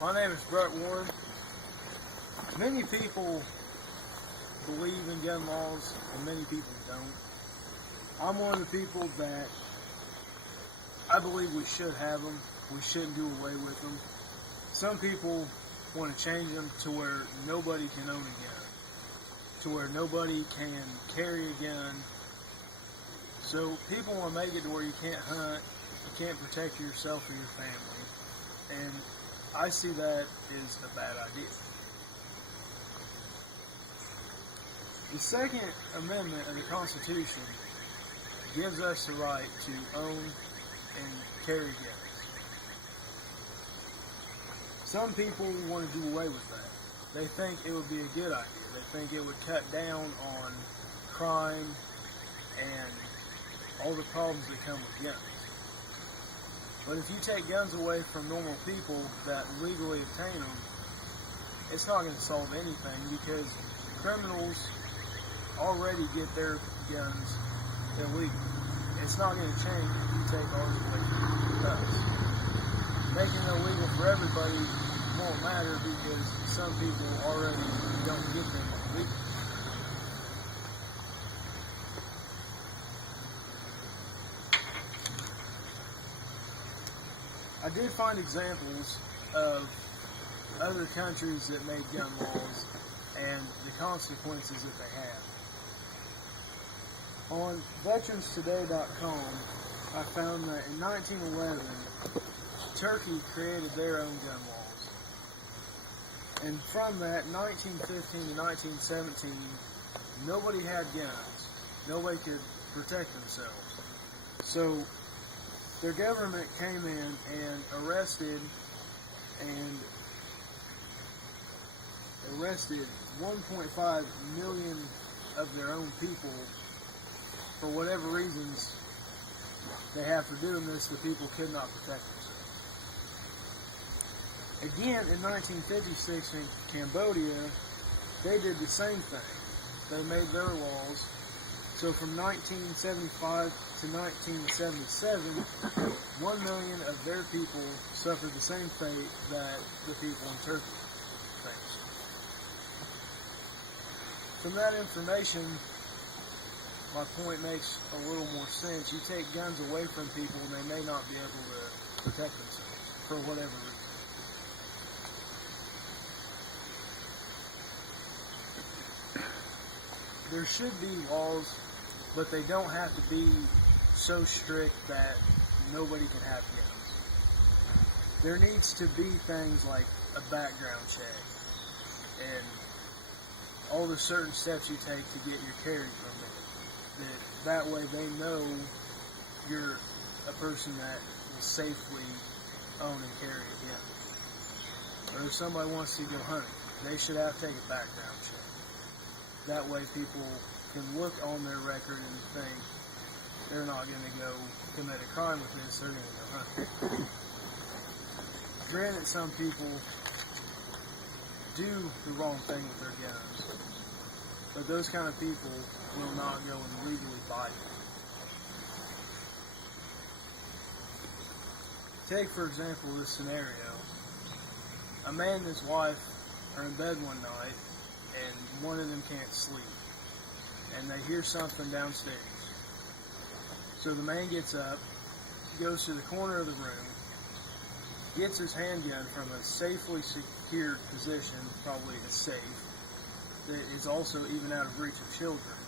My name is Brett Warren. Many people believe in gun laws and many people don't. I'm one of the people that I believe we should have them. We shouldn't do away with them. Some people want to change them to where nobody can own a gun, to where nobody can carry a gun. So people want to make it to where you can't hunt, you can't protect yourself or your family. And I see that as a bad idea. The Second Amendment of the Constitution gives us the right to own and carry guns. Some people want to do away with that. They think it would be a good idea. They think it would cut down on crime and all the problems that come with guns. But if you take guns away from normal people that legally obtain them, it's not going to solve anything because criminals already get their guns illegal. It's not going to change if you take ours away from us. Making it illegal for everybody won't matter because some people already don't get them legally. I did find examples of other countries that made gun laws and the consequences that they have. On veteranstoday.com, I found that in 1911, Turkey created their own gun laws. And from that, 1915 to 1917, nobody had guns. Nobody could protect themselves. So their government came in and arrested 1.5 million of their own people for whatever reasons they have for doing this. The people could not protect themselves. Again, in 1956 in Cambodia, they did the same thing. They made their laws. So from 1975 to 1977, 1 million of their people suffered the same fate that the people in Turkey faced. From that information, my point makes a little more sense. You take guns away from people and they may not be able to protect themselves for whatever reason. There should be laws, but they don't have to be so strict that nobody can have guns. There needs to be things like a background check and all the certain steps you take to get your carry permit. That way they know you're a person that will safely own and carry a gun. Or if somebody wants to go hunting, they should have to take a background check. That way people can look on their record and think they're not going to go commit a crime with this, they're going to go hunting. Granted, some people do the wrong thing with their guns, but those kind of people will not go and legally buy them. Take, for example, this scenario. A man and his wife are in bed one night, and one of them can't sleep, and they hear something downstairs. So the man gets up, goes to the corner of the room, gets his handgun from a safely secured position, probably a safe, that is also even out of reach of children.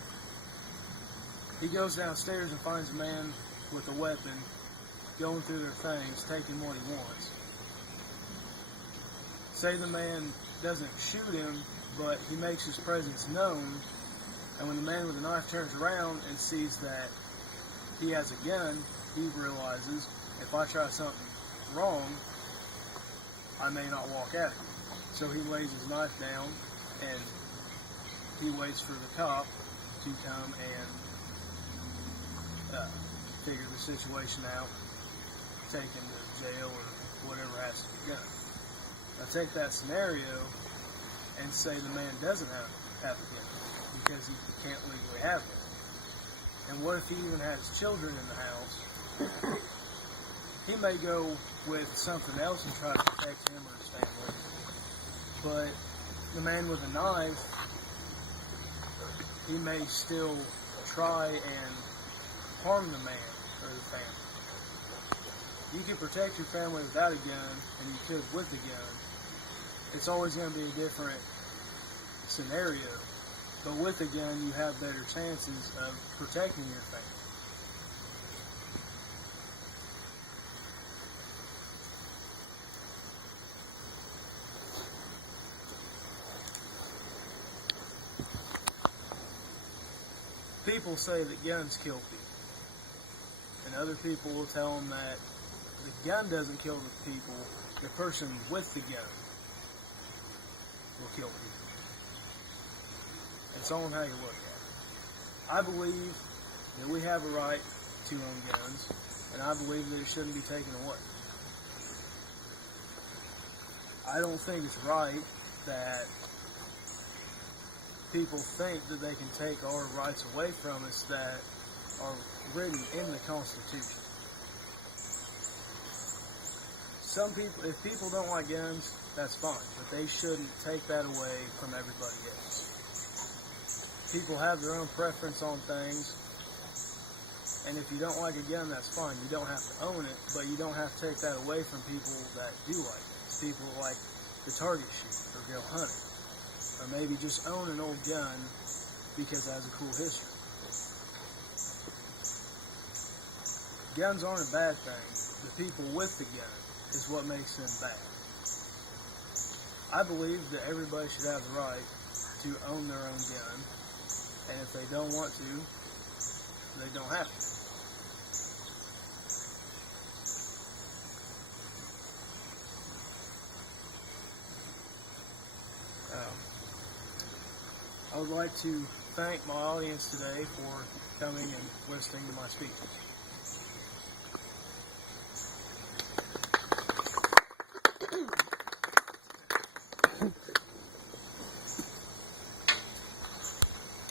He goes downstairs and finds a man with a weapon, going through their things, taking what he wants. Say the man doesn't shoot him, but he makes his presence known, and when the man with the knife turns around and sees that he has a gun, he realizes, if I try something wrong, I may not walk at him. So he lays his knife down, and he waits for the cop to come and figure the situation out, take him to jail or whatever has to be done. Now take that scenario and say the man doesn't have a gun because he can't legally have one. And what if he even has children in the house he may go with something else and try to protect him or his family. But the man with a knife, he may still try and harm the man or the family. You can protect your family without a gun, and you could with a gun. It's always going to be a different scenario. But with a gun, you have better chances of protecting your family. People say that guns kill people, and other people will tell them that the gun doesn't kill the people, the person with the gun will kill people. It's all on how you look at it. I believe that we have a right to own guns, and I believe that it shouldn't be taken away. I don't think it's right that people think that they can take our rights away from us that are written in the Constitution. Some people, if people don't like guns, that's fine, but they shouldn't take that away from everybody else. People have their own preference on things, and if you don't like a gun, that's fine. You don't have to own it, but you don't have to take that away from people that do like it. People like to target shoot or go hunting, or maybe just own an old gun because it has a cool history. Guns aren't a bad thing. The people with the gun is what makes them bad. I believe that everybody should have the right to own their own gun, and if they don't want to, they don't have to. I would like to thank my audience today for coming and listening to my speech.